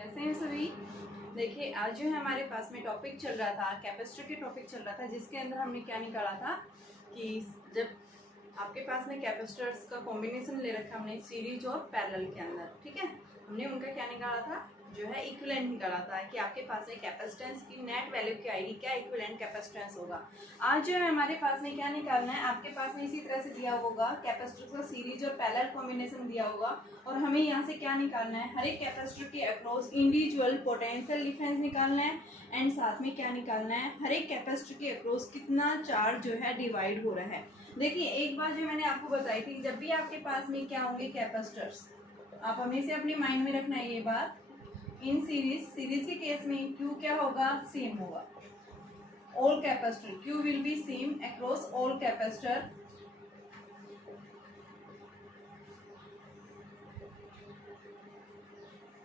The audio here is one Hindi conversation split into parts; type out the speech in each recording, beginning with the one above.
कैसे हैं सभी। देखिए आज जो है हमारे पास में टॉपिक चल रहा था, कैपेसिटर के टॉपिक चल रहा था, जिसके अंदर हमने क्या निकाला था कि जब आपके पास में कैपेसिटर्स का कॉम्बिनेशन ले रखा हमने सीरीज और पैरेलल के अंदर, ठीक है, हमने उनका क्या निकाला था, जो है इक्विवेलेंट निकाला था कि आपके पास में कैपेसिटेंस की नेट वैल्यू क्या आएगी, क्या इक्विवेलेंट कैपेसिटेंस होगा। आज जो है हमारे पास में क्या निकालना है, आपके पास में इसी तरह से दिया होगा कैपेसिटर का सीरीज और पैरेलल कॉम्बिनेशन दिया होगा और हमें यहाँ से क्या निकालना है, हर एक कैपेसिटर के अक्रॉस इंडिविजुअल पोटेंशियल डिफरेंस निकालना है एंड साथ में क्या निकालना है, हर एक कैपेसिटर के अक्रॉस कितना चार्ज जो है डिवाइड हो रहा है। देखिए एक बात जो मैंने आपको बताई थी, जब भी आपके पास में क्या होंगे कैपेसिटर्स, आप हमेशा अपने माइंड में रखना है ये बात, इन सीरीज के केस में Q क्या होगा, सेम होगा। All capacitor Q will be same across all capacitor,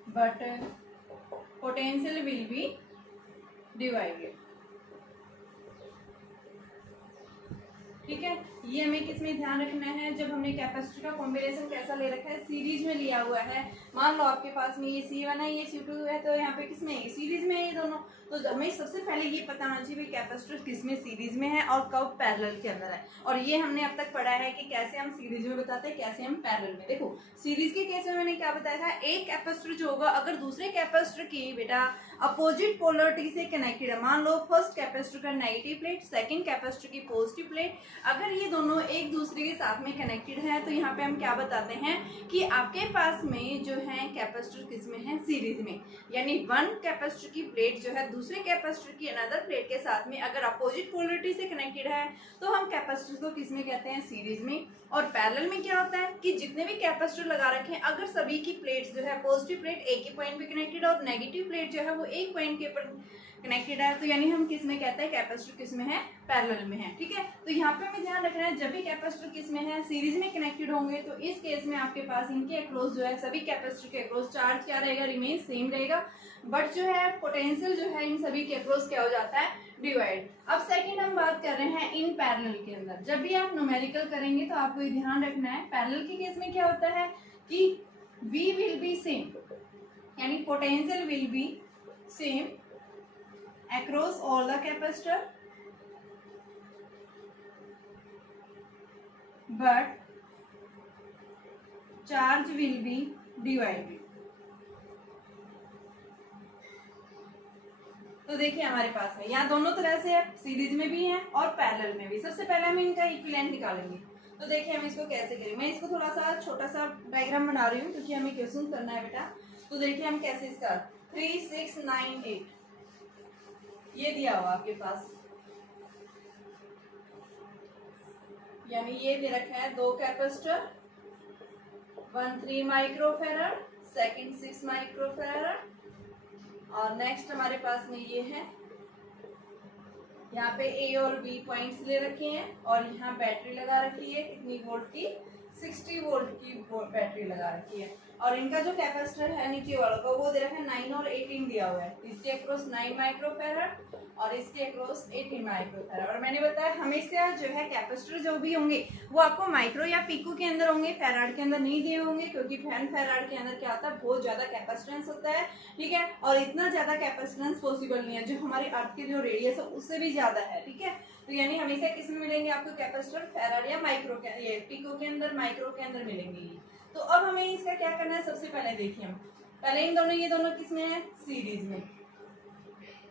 but potential will be divided. ठीक है, ये हमें किसमें ध्यान रखना है, जब हमने कैपेसिटर का कॉम्बिनेशन कैसा ले रखा है, सीरीज में लिया हुआ है। मान लो आपके पास में ये C1 है, ये C2 है, तो यहाँ पे किसमें है, सीरीज में है ये दोनों। तो हमें सबसे पहले ये पता होना चाहिए कैपेसिटर किसमें सीरीज में है और कब पैरेलल के अंदर है। और ये हमने अब तक पढ़ा है कि कैसे हम सीरीज में बताते हैं, कैसे हम पैरेलल में। देखो सीरीज के केस में मैंने क्या बताया था, एक कैपेसिटर जो होगा अगर दूसरे कैपेसिटर की बेटा अपोजिट पोलरिटी से कनेक्टेड है, मान लो फर्स्ट कैपेसिटर का नेगेटिव प्लेट, सेकंड कैपेसिटर की पॉजिटिव प्लेट, अगर ये दोनों एक दूसरे के साथ में कनेक्टेड है तो यहाँ पे हम क्या बताते हैं कि आपके पास में जो है कैपेसिटर किस में है, सीरीज में। यानी वन कैपेसिटर की प्लेट जो है दूसरे कैपेसिटर की अनदर प्लेट के साथ में अगर अपोजिट पोलरिटी से कनेक्टेड है तो हम कैपेसिटर को किस में कहते हैं, सीरीज में। और पैरेलल में क्या होता है कि जितने भी कैपेसिटर लगा रखे हैं अगर सभी की प्लेट्स जो है, पॉजिटिव प्लेट एक ही पॉइंट पे कनेक्टेड और नेगेटिव प्लेट जो है वो एक पॉइंट के ऊपर कनेक्टेड है, तो यानी हम किस में कहते हैं, कैपेसिटर किस में है, पैरेलल में है। ठीक है, तो यहाँ पे हमें ध्यान रखना है जब भी कैपेसिटर किस में है, सीरीज में कनेक्टेड होंगे, तो इस केस में आपके पास इनके अक्रॉस जो है, सभी कैपेसिटर के अक्रॉस चार्ज क्या रहेगा, रिमेन सेम रहेगा, बट जो है पोटेंशियल जो है इन सभी के अक्रॉस क्या हो जाता है, डिवाइड। अब सेकंड हम बात कर रहे हैं इन पैरेलल के अंदर। जब भी आप न्यूमेरिकल करेंगे तो आपको ये ध्यान रखना है, पैरेलल के केस में क्या होता है कि V विल बी सेम, यानी potential will be same across all the capacitor, but charge will be divided। तो देखिए हमारे पास में यहाँ दोनों तरह से है, सीरीज में भी है और पैरेलल में भी। सबसे पहले हम इनका इक्विवेलेंट निकालेंगे। तो देखिए हम इसको कैसे करें, मैं इसको थोड़ा सा छोटा सा डायग्राम बना रही हूँ क्योंकि हमें क्वेश्चन करना है बेटा। तो देखिए हम कैसे इसका 3 6 9 8 ये दिया हुआ आपके पास, यानी ये दे रखा है दो कैपेसिटर, 1 3 माइक्रोफेरड, सेकंड 6 माइक्रोफेरड, और नेक्स्ट हमारे पास में ये है, यहाँ पे A और B पॉइंट्स ले रखे हैं और यहाँ बैटरी लगा रखी है, कितनी वोल्ट की, 60 वोल्ट की बैटरी लगा रखी है। और इनका जो कैपेसिटर है नीचे वालों का वो दे रखा है 9 और 18 दिया हुआ है, इसके अक्रॉस 9 माइक्रोफेरड और इसके अक्रॉस 18 माइक्रोफेरड। और मैंने बताया हमेशा जो है कैपेसिटर जो भी होंगे वो आपको माइक्रो या पिको के अंदर होंगे, फेराड के अंदर नहीं दिए होंगे, क्योंकि फेराड के अंदर क्या होता है, बहुत ज्यादा कैपेसिटेंस होता है। ठीक है, और इतना ज्यादा कैपेसिटेंस पॉसिबल नहीं है, जो हमारी अर्थ की जो रेडियस है उससे भी ज्यादा है। ठीक है, तो यानी हमेशा किस में मिलेंगे आपको कैपेसिटर, फेराड या माइक्रो के, ये पिको के अंदर, माइक्रो के अंदर मिलेंगे। तो अब हमें इसका क्या करना है, सबसे पहले देखिए हम पहले इन दोनों, ये दोनों किस में है, सीरीज में,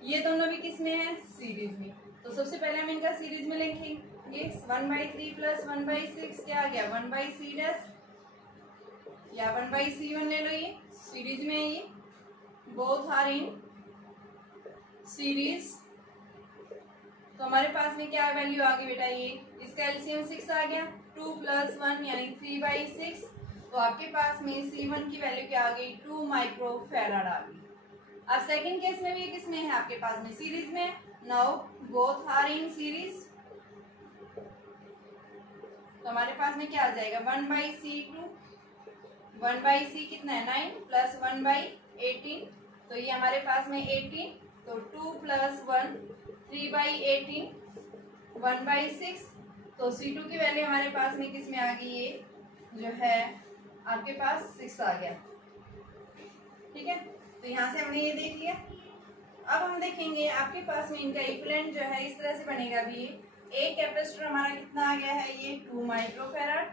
ये दोनों भी किस में है, सीरीज में। तो सबसे पहले हम इनका सीरीज में लिखेंगे, ये 1/3 प्लस 1/6 क्या आ गया, 1/C डैश या 1/C1 ले लो, ये सीरीज में है, ये बोथ आर इन सीरीज। तो हमारे पास में क्या वैल्यू आ गई बेटा, ये इसका एलसीएम 6 आ गया, 2 + 1 यानी 3/6। तो आपके पास में C1 की वैल्यू क्या आ गई, 2 माइक्रोफेराड आ गई। अब सेकंड केस में भी ये किस में है, आपके पास में सीरीज में, now both are in series. तो हमारे पास में क्या आ जाएगा, 1/C2, 1/C कितना है 9 प्लस 1/18, तो ये हमारे पास में 18, तो 2 + 1 3/18, 1/6। तो C2 की वैल्यू हमारे पास में किस में आ गई, ये जो है आपके पास 6 आ गया। ठीक है, तो यहाँ से हमने ये देख लिया। अब हम देखेंगे आपके पास में इनका इक्विवेलेंट जो है इस तरह से बनेगा भी। एक कैपेसिटर हमारा कितना आ गया है, ये 2 माइक्रोफैराड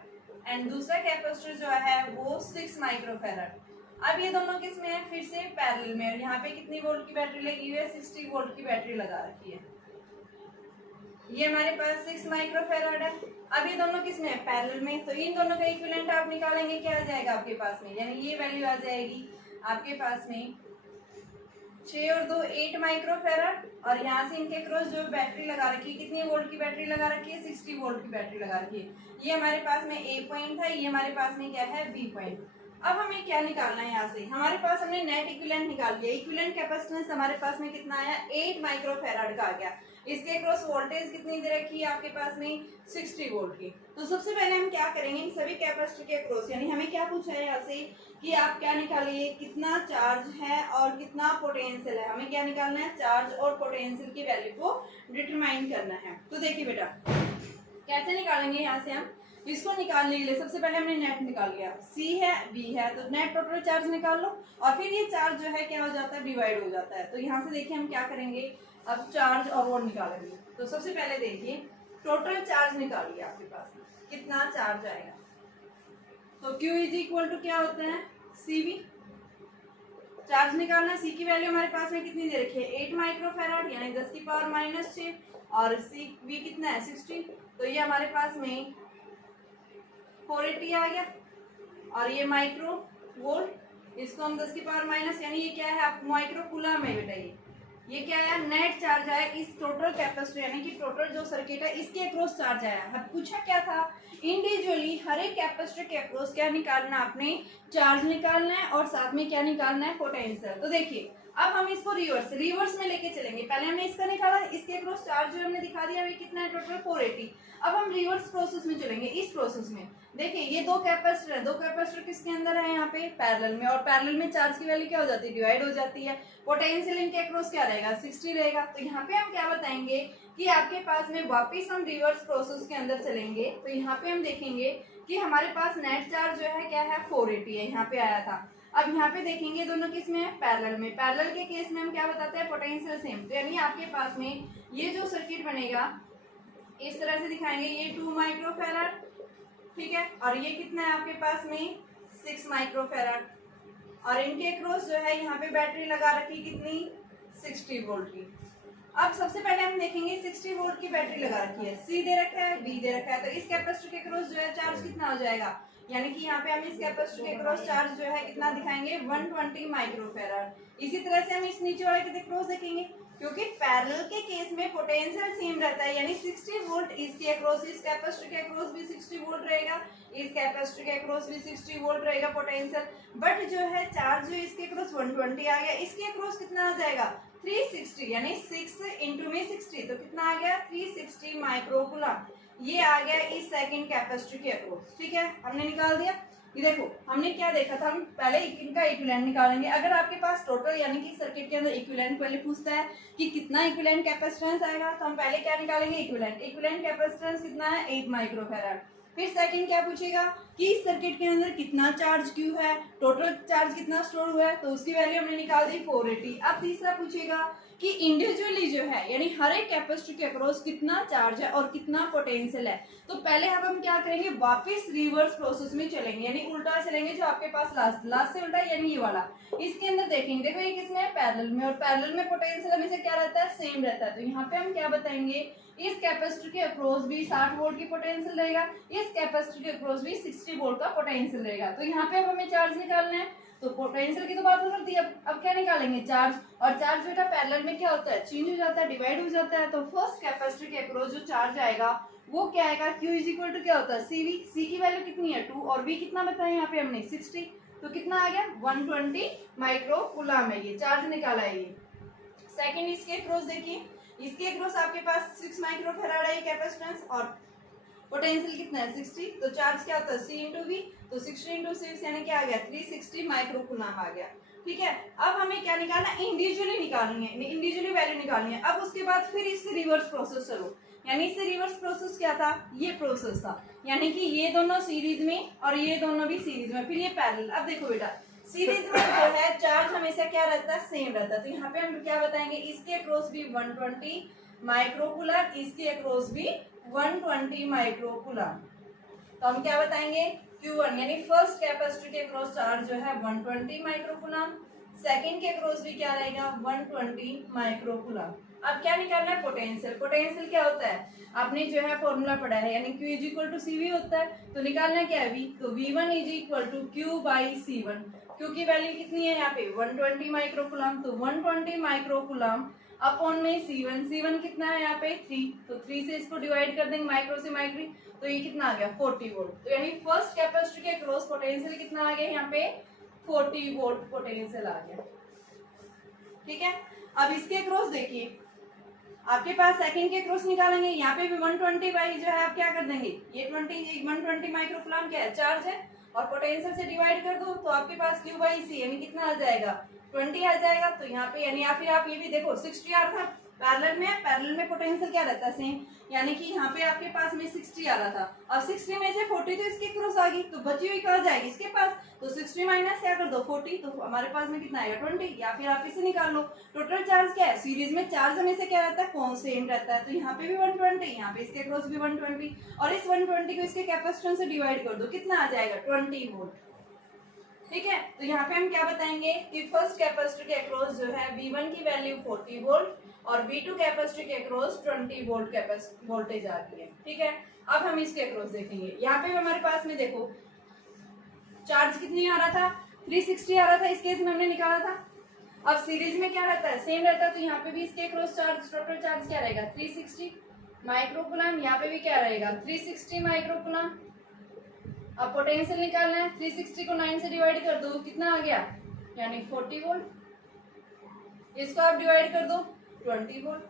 एंड दूसरा कैपेसिटर जो है वो 6 माइक्रोफैराड। अब ये दोनों किस में है, फिर से पैरेलल में। और यहाँ पे कितनी वोल्ट की बैटरी लगी हुई है, 60 वोल्ट की बैटरी लगा रखी है। ये हमारे पास 6 माइक्रोफैराड है। अब ये दोनों किस में है, पैरेलल में। तो इन दोनों का इक्विवेलेंट आप निकालेंगे, क्या आ जाएगा आपके पास में, यानी ये वैल्यू आ जाएगी आपके पास में 6 और 2 8 माइक्रोफैराड। और यहाँ से इनके क्रॉस जो बैटरी लगा रखी है, कितनी वोल्ट की बैटरी लगा रखी है, 60 वोल्ट की बैटरी लगा रखी है। ये हमारे पास में ए पॉइंट था, ये हमारे पास में क्या है, बी पॉइंट। अब हमें क्या निकालना है, यहाँ से हमारे पास हमने नेट इक्विवेलेंट निकाल लिया। इक्विवेलेंट कैपेसिटेंस हमारे पास में कितना आया, 8 माइक्रोफैराड का आ गया। इसके क्रॉस वोल्टेज कितनी दे रखी है आपके पास में, 60 वोल्ट की। तो सबसे पहले हम क्या करेंगे, इन सभी कैपेसिटर के क्रॉस, यानी हमें क्या पूछा है यहाँ से कि आप क्या निकालिए, कितना चार्ज है और कितना पोटेंशियल है। हमें क्या निकालना है, चार्ज और पोटेंशियल की वैल्यू को डिटरमाइन करना है। तो देखिए बेटा कैसे निकालेंगे, यहाँ से हम इसको निकालने के लिए सबसे पहले हमने नेट निकाल लिया, C है B है, तो नेट टोटल चार्ज निकाल लो। और फिर ये चार्ज जो है क्या हो जाता है, डिवाइड हो जाता है। तो यहाँ से देखिए हम क्या करेंगे, अब चार्ज और वोल्ट निकालेंगे। तो सबसे पहले देखिए टोटल चार्ज निकालिए आपके पास कितना चार्ज आएगा। तो Q इज इक्वल टू क्या होता है, CV। चार्ज निकालना, C की वैल्यू हमारे पास में कितनी दे रखी है, 8 माइक्रोफैराड यानी 10 की पावर -6 और V कितना है, 60। तो ये हमारे पास में 480 आ गया। और ये माइक्रो वोल्ट, इसको हम 10 की पावर माइनस, यानी ये क्या है आप माइक्रो कूलम है बेटा। ये क्या है, नेट चार्ज आया इस टोटल कैपेसिटर, यानी कि टोटल जो सर्किट है इसके अक्रॉस चार्ज आया। अब पूछा क्या था, इंडिविजुअली हर एक कैपेसिटर के अक्रॉस क्या निकालना, आपने चार्ज निकालना है और साथ में क्या निकालना है, पोटेंशियल। तो देखिए अब हम इसको रिवर्स में लेके चलेंगे। पहले हमने इसका निकाला, इसके अक्रॉस चार्ज जो हमने दिखा दिया हमें कितना है, टोटल 480। अब हम रिवर्स प्रोसेस में चलेंगे। इस प्रोसेस में देखिए ये दो कैपेसिटर है, दो कैपेसिटर किसके अंदर है, यहाँ पे पैरेलल में। और पैरेलल में चार्ज की वैल्यू क्या हो जाती है, डिवाइड हो जाती है। पोटेंशियल इनके अक्रॉस क्या रहेगा, 60 रहेगा। तो यहाँ पे हम क्या बताएंगे कि आपके पास में वापिस हम रिवर्स प्रोसेस के अंदर चलेंगे। तो यहाँ पे हम देखेंगे कि हमारे पास नेट चार्ज जो है क्या है, 480 है, यहाँ पे आया था। अब यहाँ पे देखेंगे दोनों किस में है, पैरेलल में। पैरेलल के केस में हम क्या बताते हैं, पोटेंशियल सेम। तो यानी आपके पास में ये जो सर्किट बनेगा इस तरह से दिखाएंगे, ये 2 माइक्रोफैराड, ठीक है, और ये कितना है आपके पास में 6 माइक्रोफैराड। और इनके क्रॉस जो है यहाँ पे बैटरी लगा रखी कितनी, 60 वोल्ट की। अब सबसे पहले हम देखेंगे 60 वोल्ट की बैटरी लगा रखी है, C दे रखा है, B दे रखा है। तो इस कैपेसिटर के क्रॉस जो है चार्ज कितना हो जाएगा, यानी कि यहाँ पे हम इस कैपेसिटर के क्रॉस चार्ज जो है कितना दिखाएंगे, 120 माइक्रोफैराड। इसी तरह से हम इस नीचे वाले के क्रॉस देखेंगे, क्योंकि पैरेलल के केस में पोटेंशियल सेम रहता है, यानी 60 वोल्ट इसके अक्रॉस, इस कैपेसिटर के अक्रॉस भी 60 वोल्ट रहेगा, इस कैपेसिटर के अक्रॉस भी 60 वोल्ट रहेगा पोटेंशियल। बट जो है चार्ज जो इसके अक्रॉस 120 आ गया, इसके अक्रॉस कितना आ जाएगा, 360, यानी 6 इंटू में 60, तो कितना आ गया, 360 माइक्रोकूलम। ये आ गया इस सेकंड कैपेसिटर के अक्रॉस, ठीक है, हमने निकाल दिया। ये देखो हमने क्या देखा था, हम पहले इनका इक्विवेलेंट निकालेंगे। अगर आपके पास टोटल यानी कि सर्किट के अंदर इक्विवेलेंट पहले पूछता है कि कितना इक्विवेलेंट कैपेसिटेंस आएगा, तो हम पहले क्या निकालेंगे, इक्विवेलेंट। इक्विवेलेंट कैपेसिटेंस कितना है, 8 माइक्रोफैराड। फिर सेकंड क्या पूछेगा कि इस सर्किट के अंदर कितना चार्ज क्यू है, टोटल चार्ज कितना स्टोर हुआ है, तो उसकी वैल्यू हमने निकाल दी 480। अब तीसरा पूछेगा कि इंडिविजुअली जो है यानी हर एक कैपेसिटर के अक्रॉस कितना चार्ज है और कितना पोटेंशियल है। तो पहले अब हम क्या करेंगे, वापस रिवर्स प्रोसेस में चलेंगे, यानी उल्टा चलेंगे, जो आपके पास लास्ट से उल्टा यानी ये वाला। इसके अंदर देखेंगे, देखो ये किसमें है, पैरेलल में, और पैरेलल में पोटेंशियल हमेशा क्या रहता है, सेम रहता है। तो यहाँ पे हम क्या बताएंगे, इस कैपेसिटर के अक्रॉस भी 60 वोल्ट की पोटेंशियल रहेगा, इस कैपेसिटर के अक्रॉस भी 60 वोल्ट का पोटेंशियल रहेगा। तो यहाँ पे अब हमें चार्ज निकालना है, तो पोटेंशियल की तो बात कर दी। अब क्या निकालेंगे, चार्ज। और चार्ज बेटा पैरेलल में क्या होता है, चेंज हो जाता है, डिवाइड हो जाता है। तो फर्स्ट कैपेसिटर के अक्रॉस जो चार्ज आएगा वो क्या आएगा, Q इज इक्वल टू क्या होता है, CV। C की वैल्यू कितनी है, 2, और V कितना बताया यहाँ पे हमने, 60। तो कितना आ गया, 120 माइक्रोकूलम है, ये चार्ज निकाला है। ये सेकंड इसके अक्रॉस देखिए, इसके अक्रॉस आपके पास 6 माइक्रोफैराड है कैपेसिटेंस, और पोटेंशियल कितना है, 60। तो चार्ज क्या होता है, C इंटू V। तो 60 इंटू 6 यानी क्या आ गया, 360 माइक्रोकूलम आ गया, ठीक है। अब हमें क्या निकालना, इंडिविजुअली निकालनी है, इंडिविजुअली वैल्यू निकालनी है। अब उसके बाद फिर इससे रिवर्स प्रोसेस चलो, यानी इससे रिवर्स प्रोसेस क्या था, ये प्रोसेस था, यानी कि ये दोनों सीरीज में और ये दोनों भी सीरीज में, फिर ये पैरेलल। अब देखो बेटा सीरीज में जो है चार्ज हमेशा क्या रहता है, सेम रहता है। तो यहाँ पे हम क्या बताएंगे, इसके अक्रॉस भी 120 माइक्रोकूलम, इसके अक्रॉस भी 120 माइक्रोकूलम। तो हम क्या बताएंगे, Q1 यानी फर्स्ट कैपेसिटर के अक्रॉस चार्ज जो है 120 माइक्रोकूलम, सेकंड के अक्रॉस भी क्या रहेगा 120 माइक्रोकूलम। अब क्या निकालना है, पोटेंशियल। पोटेंशियल क्या होता है, आपने जो है फॉर्मूला पढ़ा है, यानी Q is equal to CV होता है। तो निकालना क्या है V, तो V1 is equal to Q by C1। Q की वैल्यू कितनी है यहाँ पे 120 माइक्रोकूलम, तो 120 माइक्रोकूलम अपॉन में C1 कितना है यहाँ पे 3, तो 3 से इसको डिवाइड कर देंगे माइक्रो से माइक्रो, तो ये कितना आ गया 40 वोल्ट। तो यानी फर्स्ट कैपेसिटर के क्रॉस पोटेंशियल कितना आ गया यहाँ पे 40 वोल्ट पोटेंशियल आ गया। ठीक है, अब इसके क्रॉस देखिए, आपके पास सेकंड के क्रॉस निकालेंगे, यहाँ पे भी 120 बाई जो है आप क्या कर देंगे, ये 120 माइक्रोकूलम क्या है, चार्ज है, और पोटेंशियल से डिवाइड कर दो तो आपके पास Q बाई C यानी कितना आ जाएगा 20 आ जाएगा। तो यहाँ पे यानी या फिर आप ये भी देखो 60 आ रहा था, पैरेलल में पोटेंशियल क्या रहता है सेम, यानी कि यहाँ पे आपके पास में 60 आ रहा था, अब 60 में से 40 तो इसके क्रॉस आ गई, तो बची हुई कहाँ जाएगी इसके पास, तो 60 माइनस क्या कर दो 40, तो हमारे पास में कितना आएगा 20, या फिर आप इसे निकाल लो। टोटल चार्ज क्या है, सीरीज में चार्ज हमेशा क्या रहता है, कॉन्स्टेंट रहता है। तो यहाँ पे भी 120, यहाँ पे इसके क्रॉस भी 120, और इस 120 को इसके कैपेसिटेंस से डिवाइड कर दो, कितना आ जाएगा 20 वोल्ट। ठीक है, तो यहाँ पे हम क्या बताएंगे कि फर्स्ट कैपेसिटर के अक्रॉस जो है V1 की वैल्यू 40 वोल्ट और V2 कैपेसिटर के अक्रॉस 20 वोल्ट वोल्टेज आती है। ठीक है, अब हम इसके अक्रॉस देखेंगे, यहाँ पे हमारे पास में देखो चार्ज कितनी आ रहा था 360 आ रहा था, इस केस में हमने निकाला था। अब सीरीज में क्या रहता है, सेम रहता है, तो यहाँ पे भी इसके अक्रॉस चार्ज टोटल चार्ज क्या रहेगा 360 माइक्रोकूलम, यहाँ पे भी क्या रहेगा 360 माइक्रोकूलम। अब पोटेंशियल निकालना है, 360 को 9 से डिवाइड कर दो, कितना आ गया यानी 40 वोल्ट, इसको आप डिवाइड कर दो 20 वोल्ट।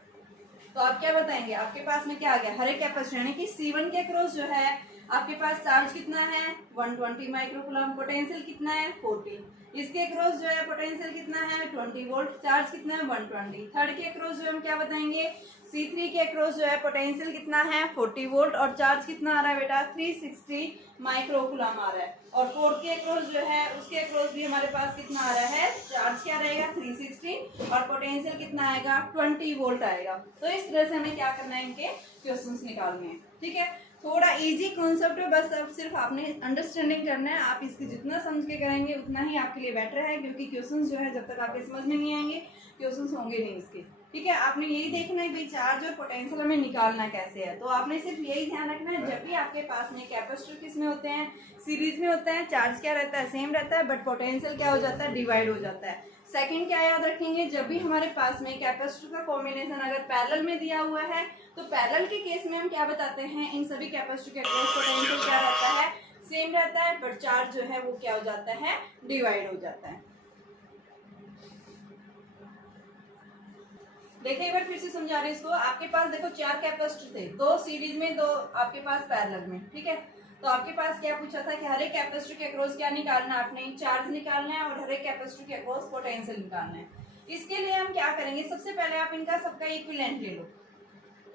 तो आप क्या बताएंगे, आपके पास में क्या आ गया, हर एक कैपेसिटर यानी कि C1 के क्रॉस जो है आपके पास चार्ज कितना है 120 माइक्रोकूलम, पोटेंशियल कितना है 40, इसके क्रॉस जो है पोटेंशियल कितना है 20 वोल्ट, चार्ज कितना है 120। थर्ड के क्रॉस जो हम क्या बताएंगे, C3 के क्रॉस जो है पोटेंशियल कितना है 40 वोल्ट और चार्ज कितना आ रहा है बेटा 360 माइक्रोकूलम आ रहा है। और फोर्थ के क्रॉस जो है उसके क्रॉस भी हमारे पास कितना आ रहा है, चार्ज क्या रहेगा 360 और पोटेंशियल कितना आएगा 20 वोल्ट आएगा। तो इस तरह से हमें क्या करना है, इनके क्वेश्चंस निकालने हैं। ठीक है, थोड़ा इजी कॉन्सेप्ट है, बस अब सिर्फ आपने अंडरस्टैंडिंग करना है, आप इसकी जितना समझ के करेंगे उतना ही आपके लिए बेटर है, क्योंकि क्वेश्चंस जो है जब तक आपके समझ में नहीं आएंगे क्वेश्चंस होंगे नहीं इसके। ठीक है, आपने यही देखना है भाई चार्ज और पोटेंशियल हमें निकालना कैसे है। तो आपने सिर्फ यही ध्यान रखना है, जब भी आपके पास में कैपेसिटर किस में होते हैं, सीरीज में होता है, चार्ज क्या रहता है सेम रहता है, बट पोटेंशियल क्या हो जाता है डिवाइड हो जाता है। सेकंड क्या याद रखेंगे, जब भी हमारे पास में कैपेसिटर का कॉम्बिनेशन अगर पैरेलल में दिया हुआ है तो पैरेलल के केस में हम क्या बताते हैं, इन सभी कैपेसिटर के अक्रॉस पोटेंशियल क्या रहता है सेम रहता है, बट चार्ज जो है वो क्या हो जाता है डिवाइड हो जाता है। देखिए एक बार फिर से समझा रहे हैं इसको, आपके पास देखो 4 कैपेसिटर थे, 2 सीरीज में 2 आपके पास पैरेलल में। ठीक है, तो आपके पास क्या पूछा था कि हर एक कैपेसिटर के अक्रॉस क्या निकालना है, आपने चार्ज निकालना है और हर एक कैपेसिटर के अक्रॉस पोटेंशियल निकालना है। इसके लिए हम क्या करेंगे, सबसे पहले आप इनका सबका इक्विवेलेंट ले लो,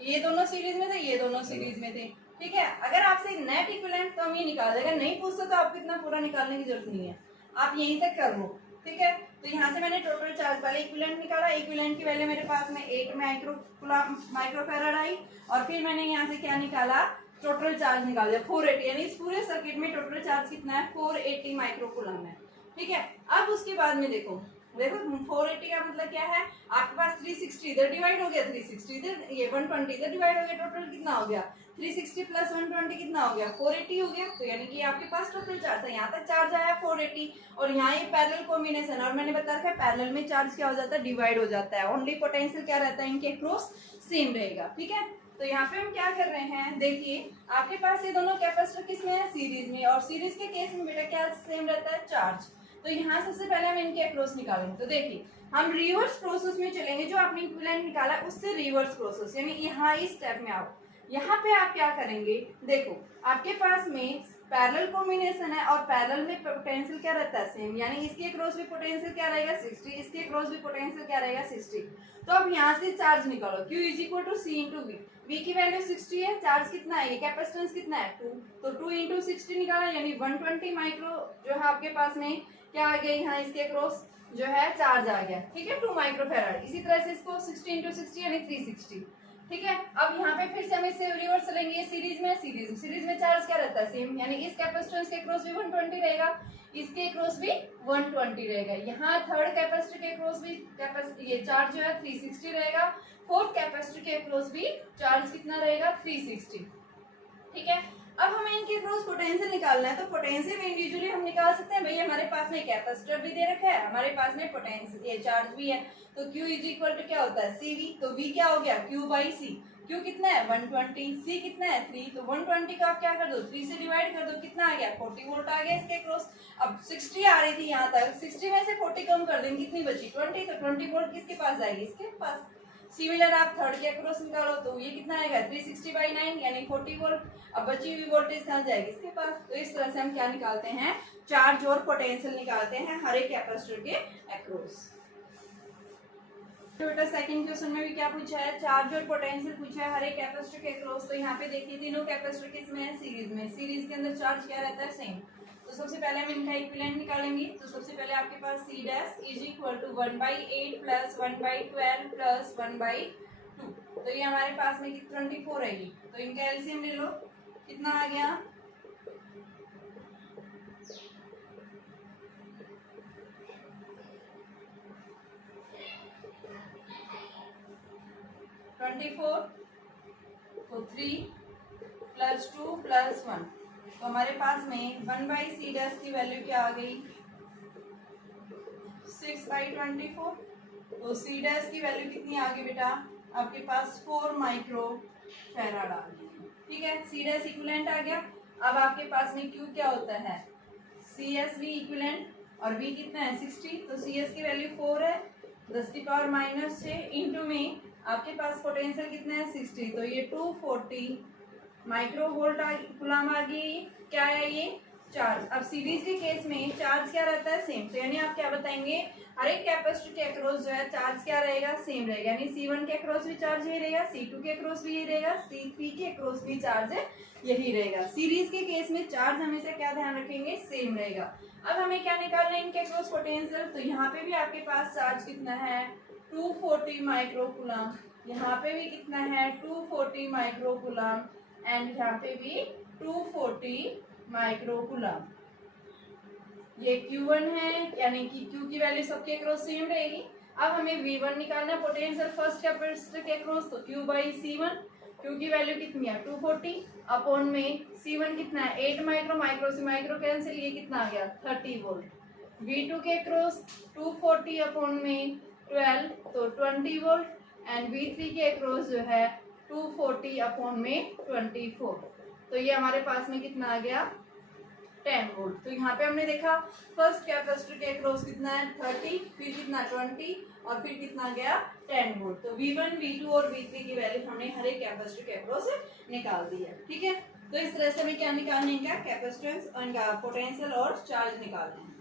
ये दोनों सीरीज में थे, ये दोनों सीरीज में थे। ठीक है, अगर आपसे नेट इक्विवेलेंट तो हम ये निकाल देगा, नहीं पूछता तो आपको इतना पूरा निकालने की जरूरत नहीं है, आप यहीं तक कर लो। ठीक है, तो यहाँ से मैंने टोटल चार्ज वाले इक्विवेलेंट निकाला, इक्विवेलेंट की वैल्यू मेरे पास में 8 माइक्रोफैराड आई, और फिर मैंने यहाँ से क्या निकाला टोटल चार्ज निकाल दिया 480, यानी इस पूरे सर्किट में टोटल चार्ज कितना है 480 माइक्रोकूलम है। ठीक है, अब उसके बाद में देखो 480 का मतलब क्या है, आपके पास 360 इधर डिवाइड हो गया, 360 इधर, ये 120 इधर डिवाइड हो गया, टोटल कितना हो गया 360 प्लस 120 कितना हो गया 480 हो गया। तो यानी कि आपके पास टोटल चार्ज है, यहाँ तक चार्ज आया 480, और यहाँ ये पैरेलल कॉम्बिनेशन, और मैंने बता रखा है पैरेलल में चार्ज क्या हो जाता है डिवाइड हो जाता है, ओनली पोटेंशियल क्या रहता है इनके अक्रॉस सेम रहेगा। ठीक है, तो यहाँ पे हम क्या कर रहे हैं, देखिए आपके पास ये दोनों कैपेसिटर किसमें है सीरीज में, और सीरीज के केस में बेटा क्या सेम रहता है चार्ज। तो यहाँ सबसे पहले हम इनके अक्रॉस निकालेंगे, तो देखिए हम रिवर्स प्रोसेस में चलेंगे, जो आपने इक्विवेलेंट निकाला उससे रिवर्स प्रोसेस, यानी यहाँ इस स्टेप में आओ, यहाँ पे आप क्या करेंगे, देखो आपके पास में पैरेलल कॉम्बिनेशन है और पैरेलल में पोटेंशियल क्या रहता है सेम, यानी इसके क्रॉस भी पोटेंशियल क्या रहेगा 60, इसके क्रॉस भी पोटेंशियल क्या रहेगा 60। तो अब यहाँ से चार्ज निकालो, Q is equal to C into V, V की वैल्यू 60 है, चार्ज कितना है, ये कैपेसिटेंस कितना है 2, तो 2 इंटू 60 निकाला, यानी 120 माइक्रो जो है आपके पास में क्या आ गया यहाँ इसके अक्रॉस जो है चार्ज आ गया, ठीक है 2 माइक्रोफेराड। इसी तरह से इसको 60 × 60 यानी 360, ठीक है। अब यहाँ पे फिर से हम इसे रिवर्स चलेंगे, सीरीज में चार्ज क्या रहता है सेम, यानी इस कैपेसिटेंस के अक्रॉस भी 120 रहेगा, इसके अक्रॉस भी 120 रहेगा। यहाँ थर्ड कैपेसिटर के अक्रॉस भी ये चार्ज जो है 360 रहेगा, फोर्थ कैपेसिटर के अक्रॉस भी चार्ज कितना रहेगा 360, ठीक है। अब हमें इनके अक्रॉस पोटेंशियल निकालना है, तो पोटेंशियल इंडिविजुअली हम निकाल सकते हैं। भाई हमारे पास में कैपेसिटर भी दे रखा है, हमारे पास में पोटेंशियल ये चार्ज भी है, तो Q = क्या होता है CV, तो V क्या हो गया Q/C। Q कितना है 120, C कितना है 3, तो 120 का आप क्या कर दो 3 से डिवाइड कर दो, कितना आ गया 40 वोल्ट आ गया इसके अक्रॉस। अब 60 आ रही थी यहाँ तक, 60 में से 40 कम कर देंगे, कितनी बची 20, तो 20 वोल्ट किसके पास जाएगी इसके पास। सिमिलर आप थर्ड के अक्रॉस निकालो, तो ये कितना आएगा 360/9 यानी 40 वोल्ट। अब बची हुई वोल्टेज कहाँ जाएगी इसके पास। तो इस तरह से हम क्या निकालते हैं, चार्ज और पोटेंशियल निकालते हैं हर एक कैपेसिटर के अक्रॉस। तो बेटा सेकंड क्वेश्चन में भी क्या पूछा है, चार्ज और पोटेंशियल पूछा है हर एक कैपेसिटर के अक्रॉस। तो यहाँ पे देखिए तीनों कैपेसिटर किसमें है सीरीज में, सीरीज के अंदर चार्ज क्या रहता है सेम। तो सबसे पहले हम इनका इक्विवेलेंट निकालेंगे। तो सबसे पहले आपके पास C' = 1/8 + 1/12 + 1/2, तो ये हमारे पास में 24 रहेगी। तो इनका एलसीएम ले लो, कितना आ गया 24, तो 3 + 2 + 1, तो हमारे पास में 1/C' की वैल्यू क्या आ गई 6/24। तो C' की वैल्यू कितनी आ गई बेटा आपके पास 4 माइक्रोफैराड आ गई, ठीक है। C' इक्विवेलेंट आ गया। अब आपके पास में Q क्या होता है CSV इक्विवेलेंट, और V कितना है 60, तो CS की वैल्यू 4 है 10⁻⁻6 इंटू में आपके पास पोटेंशियल कितना है 60, तो ये 240 माइक्रोवोल्ट कूलम आ गई। क्या है ये चार्ज। अब सीरीज के केस में चार्ज क्या रहता है सेम, तो यानी आप क्या बताएंगे हर एक कैपेसिटर के अक्रॉस जो है चार्ज क्या रहेगा सेम रहेगा, यानी C1 के अक्रॉस भी चार्ज यही रहेगा, C2 के अक्रॉस भी यही रहेगा, C3 के अक्रॉस भी चार्ज यही रहेगा। सीरीज के केस में चार्ज हमेशा क्या ध्यान रखेंगे सेम रहेगा। अब हमें क्या निकालना है इनके अक्रॉस पोटेंशियल, तो यहाँ पे भी आपके पास चार्ज कितना है 240 माइक्रोकूलम, यहाँ पे भी कितना है 240 माइक्रोकूलम, एंड यहाँ पे भी 240 माइक्रोकूलम। ये Q1 है, यानी कि Q की वैल्यू सबके अक्रॉस सेम रहेगी। अब हमें V1 निकालना है पोटेंशियल फर्स्ट कैपेसिटर के अक्रॉस, तो Q/C1, Q की वैल्यू कितनी है 240 अपॉन में C1 कितना है 8 माइक्रो से माइक्रो कैंसिल, ये कितना आ गया 30 वोल्ट। V2 के अक्रॉस 240 अपॉन में 12, तो 20 वोल्ट, एंड V3 के अक्रॉस जो है 240 अपॉन में 24, तो ये हमारे पास में कितना आ गया 10 वोल्ट। तो यहाँ पे हमने देखा फर्स्ट कैपेसिटर के अक्रॉस कितना है 30, फिर कितना 20, और फिर कितना गया 10 वोल्ट। तो V1, V2 और V3 की वैल्यू हमने हर एक कैपेसिटर के अक्रॉस निकाल दी है, ठीक है। तो इस तरह से हमें क्या निकालना है, इनका कैपेसिटेंस और इनका पोटेंशियल और चार्ज निकालना है।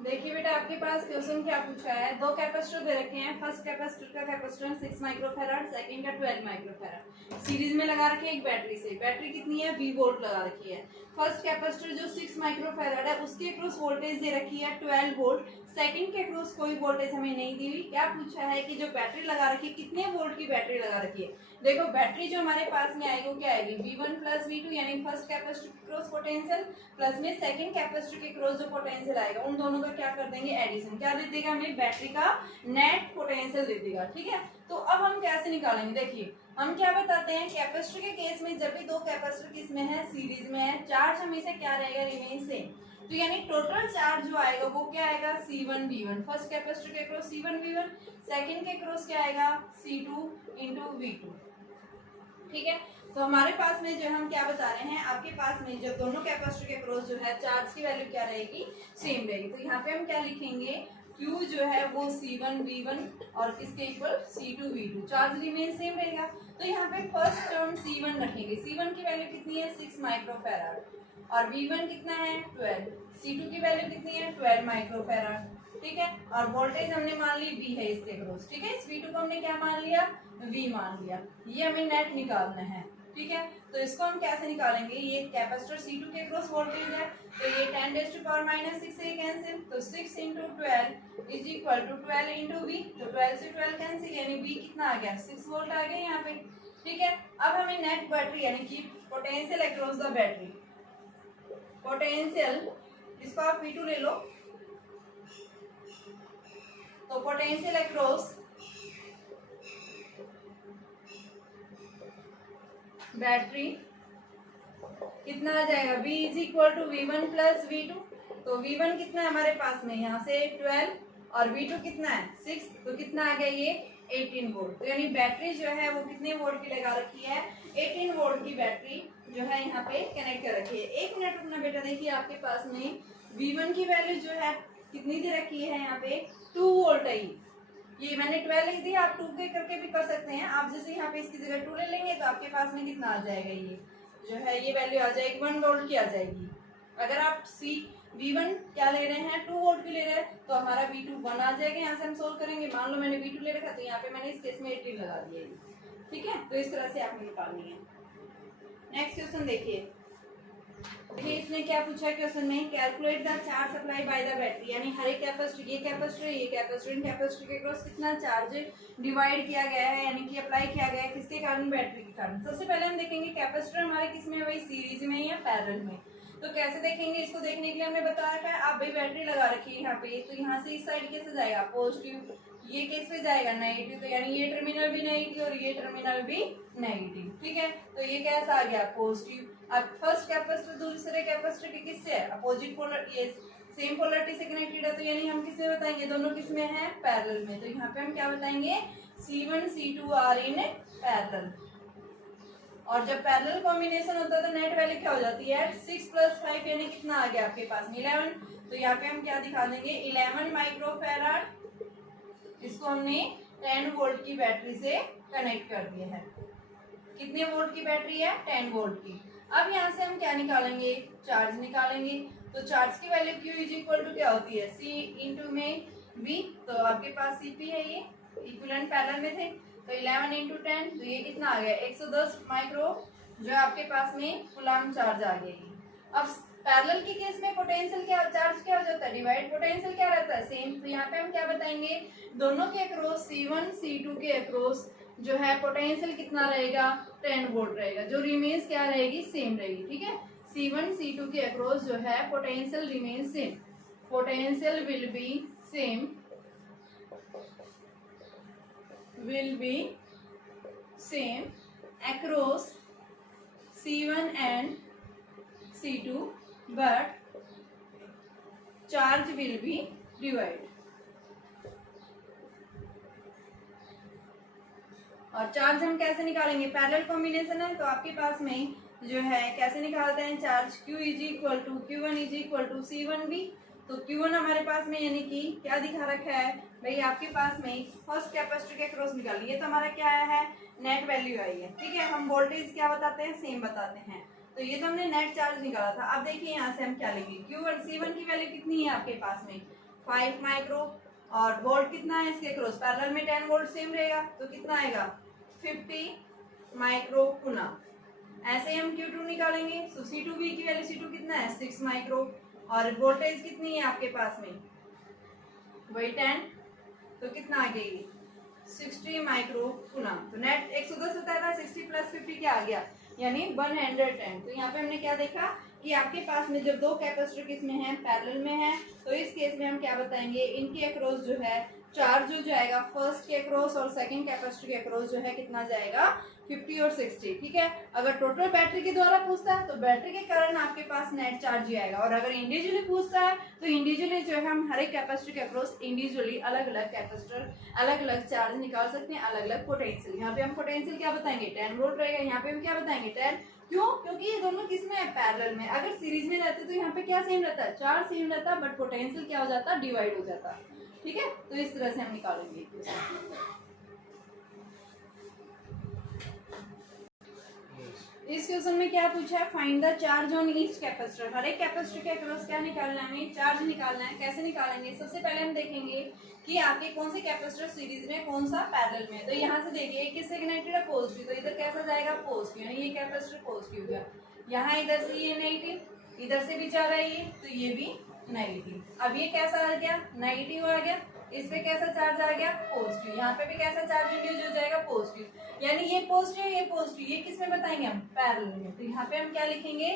देखिए बेटा आपके पास क्वेश्चन क्या पूछा है, दो कैपेसिटर दे रखे हैं। फर्स्ट कैपेसिटर का कैपेसिटेंस 6 माइक्रोफैराड, सेकंड का 12 माइक्रोफैराड, सीरीज में लगा रखे हैं एक बैटरी से। बैटरी कितनी है 20 वोल्ट लगा रखी है। फर्स्ट कैपेसिटर जो 6 माइक्रोफैराड है उसके अक्रॉस वोल्टेज दे रखी है 12 वोल्ट। सेकंड के अक्रॉस कोई वोल्टेज हमें नहीं दी हुई। क्या पूछा है कि जो बैटरी लगा रखी है कितने वोल्ट की बैटरी लगा रखी है। देखो बैटरी जो हमारे पास में आएगी वो क्या आएगी V1 + V2, यानी फर्स्ट कैपेसिटर के क्रॉस पोटेंशियल प्लस में सेकंड कैपेसिटर के क्रॉस जो पोटेंशियल आएगा उन दोनों का क्या कर देंगे एडिशन। क्या दे देगा हमें बैटरी का नेट पोटेंशियल दे देगा, ठीक है। तो अब हम कैसे निकालेंगे, देखिए हम क्या बताते हैं कैपेसिटर के केस में जब भी दो कैपेसिटर किसमें है सीरीज में है, चार्ज हमेशा क्या रहेगा रिमेन सेम। तो यानी टोटल चार्ज जो आएगा वो क्या आएगा C1V1, फर्स्ट कैपेसिटर के क्रॉस C1V1, सेकंड के क्रॉस क्या आएगा C2 × V2, ठीक है। तो हमारे पास में जो हम क्या बता रहे हैं आपके पास में जब दोनों कैपेसिटर के क्रॉस जो है चार्ज की वैल्यू क्या रहेगी सेम रहेगी। तो यहाँ पे हम क्या लिखेंगे Q जो है वो C1V1 और किसके equal C2V2, charge remain same रहेगा। तो यहाँ पे फर्स्ट टर्म C1 रखेंगे। C1 की वैल्यू कितनी है 6 माइक्रोफैराड और V1 कितना है 12, C2 की वैल्यू कितनी है 12 माइक्रोफैराड, ठीक है। और वोल्टेज हमने मान ली V है इसके क्रॉस, ठीक है। इस V2 को हमने क्या मान लिया V मान लिया। ये हमें नेट निकालना है ठीक है, तो इसको हम कैसे निकालेंगे, ये कैपेसिटर C2 के क्रॉस वोल्टेज है, तो ये 10⁻⁻6 से कैंसिल, तो 6 × 12 इज इक्वल टू 12 × V, तो 12 से 12 कैंसिल, यानी V कितना आ गया, 6 वोल्ट आ गया यहाँ पे। ठीक है, अब हमें नेट बैटरी यानी कि potential across the battery, potential इसको आप V2 ले लो, तो पोटेंशियल अक्रॉस बैटरी कितना आ जाएगा, V is equal to V1 plus V2, तो V1 कितना है हमारे पास में यहाँ से 12 और V2 कितना है 6, तो कितना आ गया ये 18 वोल्ट। तो यानी बैटरी जो है वो कितने वोल्ट की लगा रखी है, 18 वोल्ट की बैटरी जो है यहाँ पे कनेक्ट कर रखी है। 1 मिनट रुकना बेटा, देखिए आपके पास में V1 की वैल्यू जो है कितनी दे रखी है यहाँ पे 2 वोल्ट है, ये मैंने 12 लिख दिया, आप 2 के करके भी कर सकते हैं। आप जैसे यहाँ पे इसकी जगह 2 ले लेंगे तो आपके पास में कितना आ जाएगा, ये जो है ये वैल्यू आ जाएगी 1 वोल्ट की आ जाएगी। अगर आप V1 क्या ले रहे हैं 2 वोल्ट की ले रहे हैं तो हमारा V2 1 आ जाएगा। यहाँ से हम सोल्व करेंगे, मान लो मैंने V2 ले रखा तो यहाँ पे मैंने इस केस में 18 लगा दिया है। ठीक है, तो इस तरह से आपको निकालनी है। नेक्स्ट क्वेश्चन देखिए इसने क्या पूछा क्वेश्चन में, calculate the charge supply by the battery, यानी हर एक कैपेसिटर, ये कैपेसिटर इन कैपेसिटर के क्रॉस कितना चार्ज डिवाइड किया गया है, यानी कि अप्लाई किया गया है, किसके कारण, बैटरी के कारण। सबसे पहले हम देखेंगे कैपेसिटर हमारे किस में है भाई, सीरीज में या पैरेलल में। तो कैसे देखेंगे इसको, देखने के लिए हमने बताया है आप भाई बैटरी लगा रखी है यहाँ पे, तो यहाँ से इस साइड कैसे जाएगा पॉजिटिव, ये केस पे जाएगा नेगेटिव, तो यानी ये टर्मिनल भी नेगेटिव और ये टर्मिनल भी नेगेटिव। ठीक है, तो ये कैसा आ गया पॉजिटिव। अब फर्स्ट कैपेसिटर दूसरे कैपेसिटर के किससे है, अपोजिट पोलर, ये सेम पोलरिटी से कनेक्टेड है, तो यानी हम किसमें बताएंगे, दोनों किसमें है पैरेलल में। तो यहाँ पे हम क्या बताएंगे C1 C2 are in parallel. और जब पैरेलल कॉम्बिनेशन होता है तो नेट वैल्यू क्या हो जाती है 6 + 5, यानी कितना आ गया आपके पास 11। तो यहाँ पे हम क्या दिखा देंगे 11 माइक्रोफैराड, इसको हमने 10 वोल्ट की बैटरी से कनेक्ट कर दिया है। कितने वोल्ट की बैटरी है 10 वोल्ट की। अब यहाँ से हम क्या निकालेंगे, चार्ज निकालेंगे। तो चार्ज की value Q is equal to क्या होती है, C इंटू में V, तो आपके पास Cp है, ये इक्विवेलेंट पैरेलल में थे, तो 11 इंटू 10, तो ये कितना आ गया 110 माइक्रो, जो आपके पास में कूलम्ब चार्ज आ गया। अब पैरेलल के केस में पोटेंशियल क्या, चार्ज क्या हो जाता है, डिवाइड पोटेंशियल क्या रहता है सेम। तो यहाँ पे हम क्या बताएंगे, दोनों के अक्रॉस C1 C2 के अक्रॉस जो है पोटेंशियल कितना रहेगा 10 वोल्ट रहेगा, जो रिमेन्स क्या रहेगी सेम रहेगी। ठीक है, C1 C2 के अक्रॉस जो है potential remains same, potential will be same, will be same across C1 and C2 but charge will be divided। और चार्ज हम कैसे निकालेंगे, पैरेलल कॉम्बिनेशन है तो आपके पास में जो है कैसे निकालते हैं charge, Q is equal to Q1 is equal to C1V। तो Q1 हमारे पास में यानी कि क्या दिखा रखा है भाई, आपके पास में फर्स्ट कैपेसिटर के क्रॉस निकालिए, तो हमारा क्या आया है नेट वैल्यू आई है। ठीक है, हम वोल्टेज क्या बताते हैं सेम बताते हैं, तो ये तो हमने नेट चार्ज निकाला था। अब देखिए यहाँ से हम क्या लेंगे, Q1 C1 की वैल्यू कितनी है आपके पास में 5 माइक्रो, और वोल्ट कितना है इसके क्रॉस, पैरेलल में 10 वोल्ट सेम रहेगा, तो कितना आएगा 50 माइक्रो कूलम्ब। ऐसे ही हम Q2 निकालेंगे, तो C2V की वैल्यू C2 कितना है 6 माइक्रो, और वोल्टेज कितनी है आपके पास में वही 10, तो कितना आ गई 60 माइक्रो कूलम्ब। तो नेट 110 बताया था, 60 + 50 क्या आ गया यानी 110। तो यहाँ पे हमने क्या देखा कि आपके पास में जब दो कैपेसिटर किसमें है पैरेलल में है, तो इस केस में हम क्या बताएंगे, इनके अक्रॉस जो है चार्ज जो जाएगा फर्स्ट के अक्रॉस और सेकंड कैपेसिटर के अक्रॉस जो है कितना जाएगा 50 और 60। ठीक है, अगर टोटल बैटरी के द्वारा पूछता है तो बैटरी के कारण आपके पास नेट चार्ज ही आएगा, और अगर इंडिविजुअली पूछता है तो इंडिविजुअली जो है हम हर एक कैपेसिटर के अक्रॉस इंडिविजुअली अलग अलग कैपेसिटर अलग अलग चार्ज निकाल सकते हैं, अलग अलग पोटेंशियल। यहाँ पे हम पोटेंशियल क्या बताएंगे 10 वोल्ट रहेगा, यहाँ पे हम क्या बताएंगे 10, क्यों, क्योंकि ये दोनों किसमें है पैरेलल में। अगर सीरीज में रहते तो यहाँ पे क्या सेम रहता है चार्ज सेम रहता, बट पोटेंशियल क्या हो जाता डिवाइड हो जाता। ठीक है, तो इस तरह से हम निकालेंगे। इस क्वेश्चन में क्या पूछा है, find the charge on each capacitor. हर एक कैपेसिटर के अक्रॉस क्या निकालना है, चार्ज निकालना है। कैसे निकालेंगे, सबसे पहले हम देखेंगे कि आपके कौन से कैपेसिटर सीरीज में, कौन सा पैरेलल में। तो यहाँ से देखिए किससे कनेक्टेड है, पॉजिटिव, तो इधर कैसा जाएगा पॉजिटिव, यानी ये कैपेसिटर पॉजिटिव गया। यहाँ इधर से ये नेगेटिव, इधर से भी जा रहा है ये, तो ये भी नेगेटिव। अब ये कैसा आ गया, नेगेटिव आ गया। इस पे कैसा चार्ज आ गया, पॉजिटिव। यहाँ पे भी कैसा चार्ज इंड्यूस हो जाएगा, पॉजिटिव। यानी ये पॉजिटिव, ये पॉजिटिव, ये किसमें बताएंगे हम, पैरेलल में। तो यहाँ पे हम क्या लिखेंगे,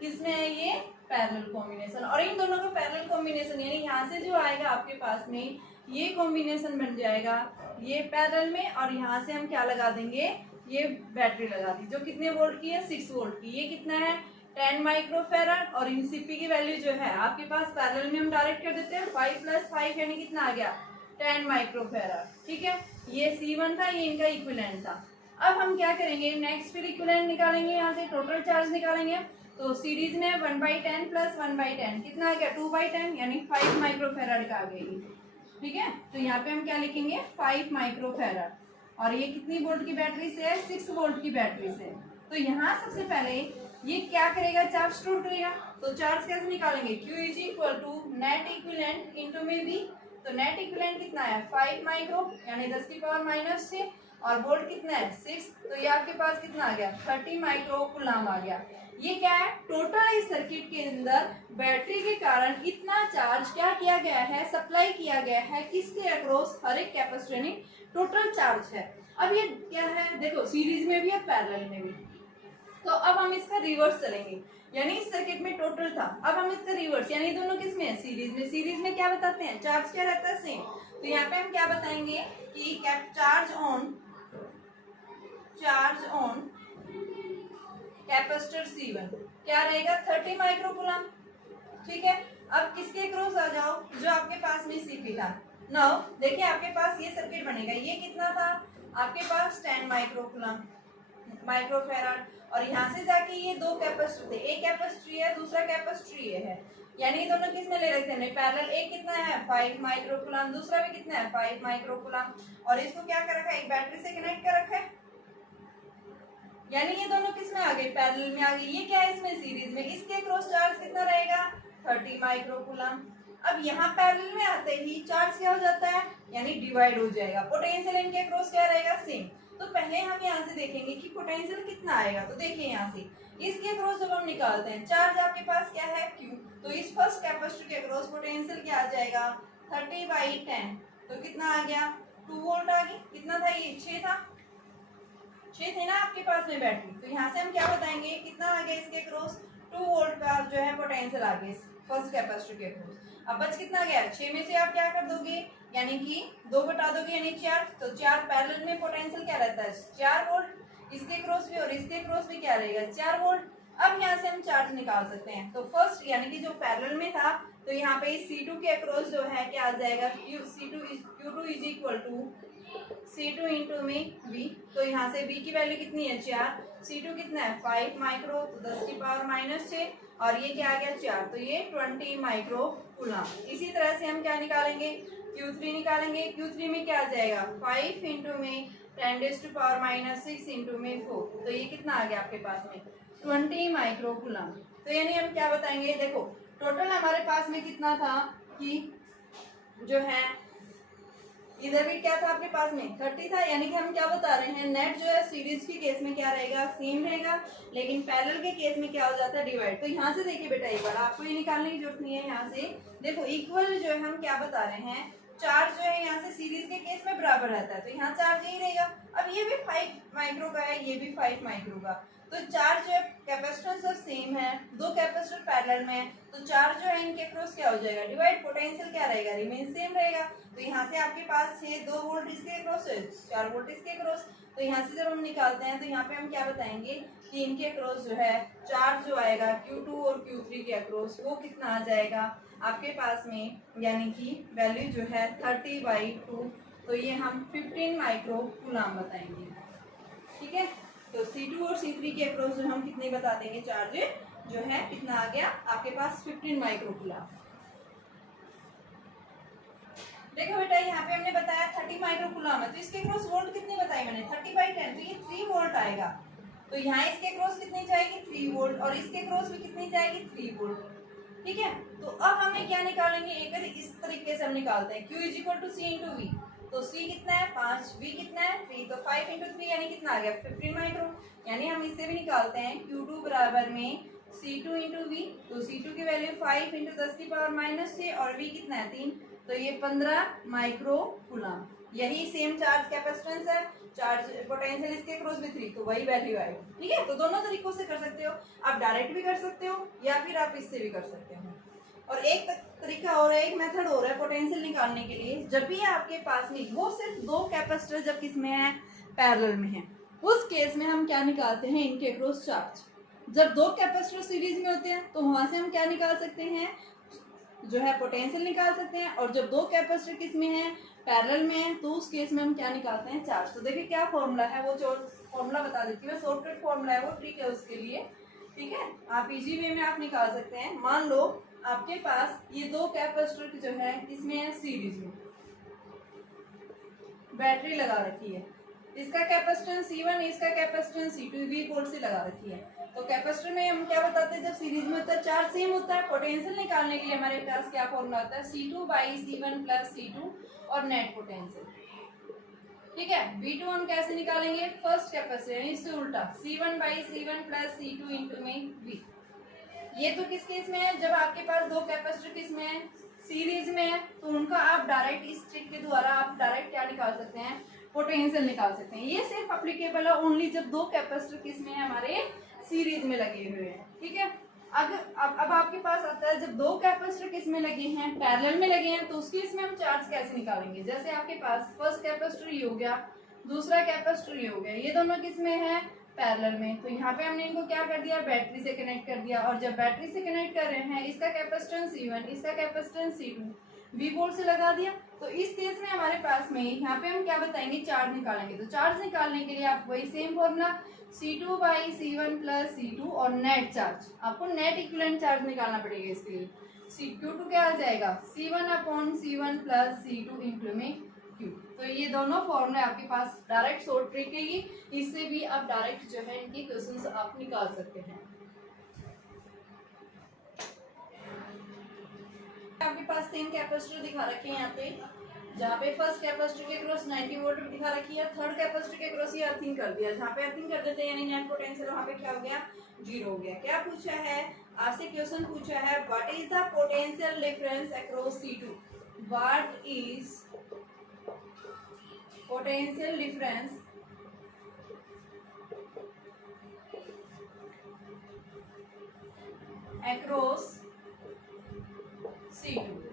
किसमें है ये, पैरेलल कॉम्बिनेशन। और इन दोनों का पैरेलल कॉम्बिनेशन यानी यहाँ से जो आएगा आपके पास में, ये कॉम्बिनेशन बन जाएगा ये पैरेलल में। और यहाँ से हम क्या लगा देंगे, ये बैटरी लगा दी, जो कितने वोल्ट की है, 6 वोल्ट की। ये कितना है, 10 माइक्रोफेराड। और इन सीपी की वैल्यू जो है आपके पास पैरेलल में हम डायरेक्ट कर देते हैं, 5 + 5 यानी कितना आ गया, 10 माइक्रोफेराड। ठीक है, ये C1 था, ये इनका इक्विवेलेंट था। अब हम क्या करेंगे, नेक्स्ट फिर इक्विवेलेंट निकालेंगे, यहाँ से टोटल चार्ज निकालेंगे। तो सीरीज में 1/10 + 1/10 कितना आ गया, 2/10 यानी 5 माइक्रोफेराड का आ गई। ठीक है, तो यहाँ पे हम क्या लिखेंगे, 5 माइक्रोफेराड। और ये कितनी वोल्ट की बैटरी से है, 6 वोल्ट की बैटरी से। तो यहाँ सबसे पहले ये क्या करेगा, चार्ज स्टोर करेगा। तो चार्ज कैसे निकालेंगे, Q = नेट इक्विवेलेंट इंटू में V। तो नेट इक्विवेलेंट कितना है, 5 माइक्रो यानी 10⁻⁻6। और वोल्ट कितना है, 6। तो ये आपके पास कितना आ गया, 30 माइक्रो कूलम आ गया। ये क्या है, टोटल इस सर्किट के अंदर बैटरी के कारण इतना चार्ज क्या किया गया है, सप्लाई किया गया है, किसके अक्रॉस, हर एक कैपेसिटर यानी टोटल चार्ज है। अब ये क्या है, देखो सीरीज में भी है, पैरेलल में भी। तो अब हम इसका रिवर्स चलेंगे, यानी इस सर्किट में टोटल था, अब हम इसका रिवर्स, यानी दोनों किसमें है, सीरीज में। सीरीज में क्या बताते हैं, चार्ज क्या रहता है, सेम। तो यहाँ पे हम क्या बताएंगे कि चार्ज ऑन कैपेसिटर C1 क्या रहेगा, 30 माइक्रोकूलम। ठीक है, अब किसके क्रॉस आ जाओ, जो आपके पास में CP था। नाउ देखिए आपके पास ये सर्किट बनेगा, ये कितना था आपके पास, 10 माइक्रोफेराड। और यहाँ से जाके ये दो कैपेसिटर थे, एक कैपेसिटर है, दूसरा कैपेसिटर ये है, यानी ये दोनों किस में ले रखे थे, पैरेलल। एक कितना है, 5 माइक्रोकूलम, दूसरा भी कितना है, 5 माइक्रोकूलम। और इसको क्या कर रखा है, एक बैटरी से कनेक्ट कर रखा है, यानी ये दोनों किस में आ गए, पैरेलल में आ गए। ये क्या है, इसमें सीरीज में। इसके क्रॉस चार्ज कितना रहेगा, 30 माइक्रोकूलम। अब यहाँ पैरेलल में आते ही चार्ज क्या हो जाता है, यानी डिवाइड हो जाएगा। पोटेंशियल इनके क्रॉस क्या रहेगा, सेम। तो पहले हम यहाँ से देखेंगे कि पोटेंशियल कितना आएगा। तो देखिए यहाँ से इसके क्रॉस जब हम निकालते हैं, चार्ज आपके पास क्या है, Q। तो इस फर्स्ट कैपेसिटर के क्रॉस पोटेंशियल क्या आ जाएगा, 30/10। तो कितना आ गया, 2 वोल्ट आ गई। कितना था ये, 6 था, 6 थे ना आपके पास में बैटरी। तो यहाँ से हम क्या बताएंगे, कितना आ गया इसके क्रॉस, 2 वोल्ट का जो है पोटेंशियल आ गया फर्स्ट कैपेसिटर के क्रॉस। अब बच कितना गया, 6 में से आप क्या कर दोगे, यानी कि 2 बटा दोगे, यानी 4। तो 4 पैरेलल में पोटेंशियल क्या रहता है, 4 वोल्ट। इसके क्रॉस भी और इसके क्रॉस भी क्या रहेगा, 4 वोल्ट। अब यहाँ से हम चार्ज निकाल सकते हैं। तो फर्स्ट यानी कि जो पैरेलल में था, तो यहाँ पे C2 के अक्रॉस जो है क्या आ जाएगा, Q2 C2 इंटू में V। तो यहाँ से V की वैल्यू कितनी है, 4। C2 कितना है, 5 माइक्रो, तो 10⁻⁻6। और ये क्या आ गया, 4। तो ये 20 माइक्रो कूलम। इसी तरह से हम क्या निकालेंगे, Q3 निकालेंगे। Q3 में क्या आ जाएगा, 5 इंटू में 10⁻⁻6 इंटू में 4। तो ये कितना आ गया आपके पास में, 20 माइक्रो कूलम। तो यानी हम क्या बताएंगे, देखो टोटल हमारे पास में कितना था कि जो है इधर भी क्या था आपके पास में, 30 था। यानी कि हम क्या बता रहे हैं, नेट जो है सीरीज के केस में क्या रहेगा, सेम रहेगा, लेकिन पैरेलल के केस में क्या हो जाता है, डिवाइड। तो यहाँ से देखिए बेटा, एक बार आपको ये निकालने की जरूरत नहीं है। यहाँ से देखो इक्वल जो है हम क्या बता रहे हैं, चार्ज जो है यहाँ से सीरीज के केस में बराबर रहता है, तो यहाँ चार्ज यही रहेगा। अब ये भी 5 माइक्रो का है, ये भी 5 माइक्रो का। तो चार्ज जो है कैपेसिटेंस सब सेम है, दो कैपेसिटर पैरेलल में है, तो चार्ज जो है इनके क्रॉस क्या हो जाएगा, डिवाइड। पोटेंशियल क्या रहेगा, रिमेन सेम रहेगा। तो यहाँ से आपके पास 2 वोल्ट इसके क्रॉस है, 4 वोल्ट इसके क्रॉस। तो यहाँ से जब हम निकालते हैं, तो यहाँ पे हम क्या बताएंगे कि इनके क्रॉस जो है चार्ज जो आएगा Q2 और Q3 के अक्रॉस, वो कितना आ जाएगा आपके पास में, यानी कि वैल्यू जो है 30/2। तो ये हम 15 माइक्रो कूलम बताएंगे। ठीक है, तो C2 और C3 के अक्रॉस जो हम कितने बता देंगे, चार्ज जो है कितना आ गया आपके पास, 15 माइक्रो कूलम। देखो बेटा यहाँ पे हमने बताया 30 माइक्रो कूलम है, तो इसके क्रॉस वोल्ट कितने बताए मैंने, 30/10। तो ये 3 वोल्ट आएगा। तो यहाँ इसके क्रॉस कितनी जाएगी 3 वोल्ट और इसके क्रॉस भी कितनी जाएगी 3 वोल्ट। ठीक है, तो अब हमें क्या निकालेंगे, एक इस तरीके से हम निकालते हैं Q is equal to C into V. तो C कितना है 5, V कितना है 3, तो 5 इंटू 3 यानी कितना आ गया 15 माइक्रो। यानी हम इससे भी निकालते हैं Q2 बराबर में C2 इंटू वी। तो C2 की वैल्यू 5 इंटू 10 की पावर -6 और V कितना है 3, तो ये 15 माइक्रो कूलम। यही सेम चार्ज कैपेसिटेंस है, चार्ज पोटेंशियल इसके क्रॉस भी 3, तो वही वैल्यू आएगी। ठीक है, तो दोनों तरीकों से कर सकते हो, आप डायरेक्ट भी कर सकते हो या फिर आप इससे भी कर सकते हो। और एक तरीका और है, एक मेथड और है पोटेंशियल निकालने के लिए। जब भी आपके पास में वो सिर्फ 2 कैपेसिटर जब किसमें है पैरेलल में है, उस केस में हम क्या निकालते हैं, इनके क्रॉस चार्ज। जब 2 कैपेसिटर सीरीज में होते हैं तो वहां से हम क्या निकाल सकते हैं, जो है पोटेंशियल निकाल सकते हैं। और जब 2 कैपेसिटर किसमें है पैरेलल में है, तो उस केस में हम क्या निकालते हैं, चार्ज। तो देखिए क्या फॉर्मूला है, वो जो फॉर्मूला बता देती हूँ, शॉर्टकट फॉर्मूला है वो, ट्रिक है उसके लिए। ठीक है, आप इजी वे में आप निकाल सकते हैं। मान लो आपके पास ये 2 कैपेसिटर जो है किसमें है, सीरीज में बैटरी लगा रखी है। इसका कैपेसिटेंस C1, इसका कैपेसिटेंस C2, V वोल्ट से लगा रखी है। तो कैपेसिटर में हम क्या बताते हैं, जब सीरीज में होता है चार्ज सेम होता है। पोटेंशियल निकालने के लिए हमारे पास क्या फॉर्मूला होता है, C2/C1 + C2 और नेट पोटेंशियल। ठीक है, V2 हम कैसे निकालेंगे, फर्स्ट कैपेसिटर यानी इससे उल्टा, C1/C1 + C2 इंटू में V। ये तो किस केस में है, जब आपके पास 2 कैपेसिटर किस में है, सीरीज में है, तो उनका आप डायरेक्ट इस ट्रिक के द्वारा आप डायरेक्ट क्या निकाल सकते हैं, पोटेंशियल निकाल सकते हैं। ये सिर्फ अप्लीकेबल है ओनली जब 2 कैपेसिटर किस में है, हमारे सीरीज में लगे हुए हैं। ठीक है, अब आपके पास आता है जब 2 कैपेसिटर किस में लगे हैं, पैरेलल में लगे हैं, तो उसकी इसमें हम चार्ज कैसे निकालेंगे। जैसे आपके पास फर्स्ट कैपेसिटर ये हो गया, दूसरा कैपेसिटर ये हो गया, ये दोनों किस में है, पैरेलल में। तो यहाँ पे हमने इनको क्या कर दिया, बैटरी से कनेक्ट कर दिया। और जब बैटरी से कनेक्ट कर रहे हैं, इसका कैपेसिटेंस C1, इसका कैपेसिटेंस C2, V वोल्ट से लगा दिया। तो इस केस में हमारे पास में यहाँ पे हम क्या बताएंगे, चार्ज निकालेंगे। तो चार्ज निकालने के लिए आप वही सेम फॉर्मूला C2/C1 + C2 और नेट चार्ज, आपको नेट इक्विवेलेंट चार्ज निकालना पड़ेगा। इसके लिए Q2 क्या आ जाएगा, C1/C1 + C2 इंटू में Q। तो ये दोनों फॉर्मूले आपके पास डायरेक्ट शॉर्ट ट्रिक है ये, इससे भी आप डायरेक्ट जो है इनके क्वेश्चंस आप निकाल सकते हैं। आपके पास 3 कैपेसिटर दिखा रखे हैं यहाँ पे, जहाँ पे फर्स्ट कैपेसिटर के क्रॉस 90 वोल्ट दिखा रखी है, थर्ड कैपेसिटर के क्रॉस ये अर्थिंग कर दिया। जहाँ पे अर्थिंग कर देते हैं यानी नेट पोटेंशियल वहाँ पे क्या हो गया, 0 हो गया। क्या पूछा है आपसे, क्वेश्चन पूछा है what is the potential difference across C2, what is potential difference across C2।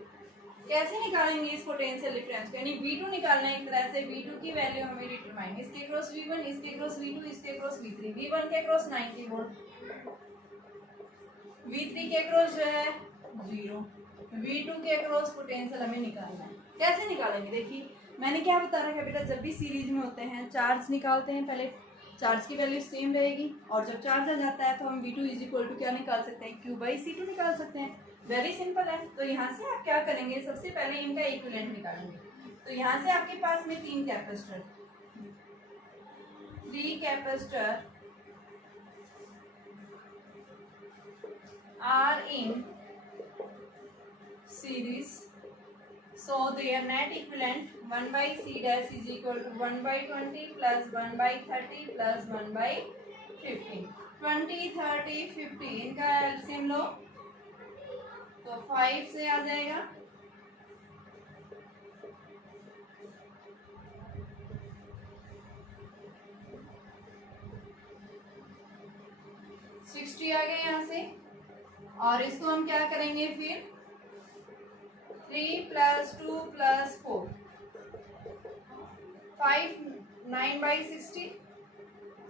कैसे निकालेंगे इस पोटेंशियल डिफरेंस को, यानी V2 निकालना है एक तरह से। V2 की वैल्यू हमें डिटरमाइन, इसके क्रॉस V1, इसके क्रॉस V2, इसके क्रॉस V3। V1 के क्रॉस 90 वोल्ट, V3 के क्रॉस जो है 0, V2 के क्रॉस पोटेंशियल हमें निकालना है। कैसे निकालेंगे, देखिए मैंने क्या बता रखा है बेटा, जब भी सीरीज में होते हैं चार्ज निकालते हैं, पहले चार्ज की वैल्यू सेम रहेगी और जब चार्ज आ जाता है तो हम V2 इज इक्वल टू क्या निकाल सकते हैं, Q/C2 निकाल सकते हैं। वेरी सिंपल है। तो यहाँ से आप क्या करेंगे, सबसे पहले इनका इक्विवेलेंट निकालेंगे। तो यहाँ से आपके पास में 3 capacitor are in series, so their net equivalent 1/C dash is equal to 1/20 plus 1/30 plus 1/15। 20, 30, 50 इनका एलसीएम लो तो 5 से आ जाएगा, $60 आ गया यहाँ से। और इसको हम क्या करेंगे फिर 3 + 2 + 4 5 9/60।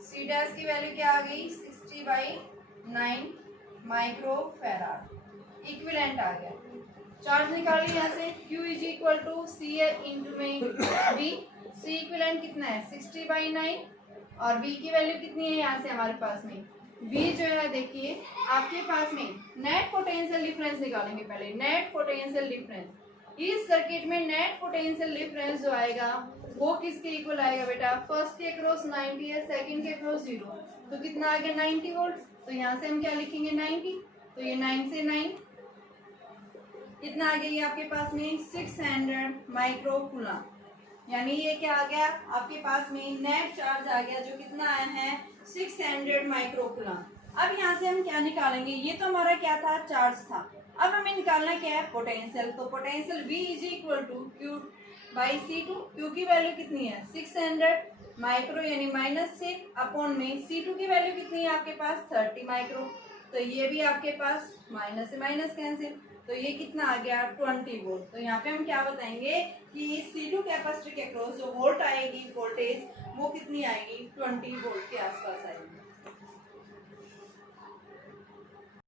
C डैश की वैल्यू क्या आ गई 60/9 माइक्रो फैराड, इक्विवेलेंट आ गया। चार्ज निकाल लिया यहाँ से, Q is equal to C into में V। C इक्विवेलेंट कितना है 60/9 और V की वैल्यू कितनी है यहाँ से हमारे पास में, V जो है देखिए आपके पास में नेट पोटेंशियल डिफरेंस निकालेंगे पहले। नेट पोटेंशियल डिफरेंस इस सर्किट में नेट पोटेंशियल डिफरेंस जो आएगा वो किसके इक्वल आएगा बेटा, फर्स्ट के अक्रॉस 90 है, सेकंड के अक्रॉस 0, तो कितना आ गया 90 वोल्ट। तो यहाँ से हम क्या लिखेंगे 90, तो ये 9 से 9 कितना आ गया ये आपके पास में 600 माइक्रो कूलम, यानी ये क्या आ गया आपके पास में नेट चार्ज आ गया जो कितना आया है 600 माइक्रो कूलम। अब यहाँ से हम क्या निकालेंगे, ये तो हमारा क्या था चार्ज था, अब हमें निकालना क्या है पोटेंशियल। तो potential V is equal to Q by C2, Q की वैल्यू कितनी है 600 माइक्रो यानी -6 अपॉन में C2 की वैल्यू कितनी है आपके पास 30 माइक्रो, तो ये भी आपके पास माइनस से माइनस कैंसिल, तो ये कितना आ गया 20 वोल्ट। तो यहाँ पे हम क्या बताएंगे कि C2 कैपेसिटर के अक्रॉस जो वोल्ट आएगी वोल्टेज वो कितनी आएगी 20 वोल्ट के आसपास आएगी।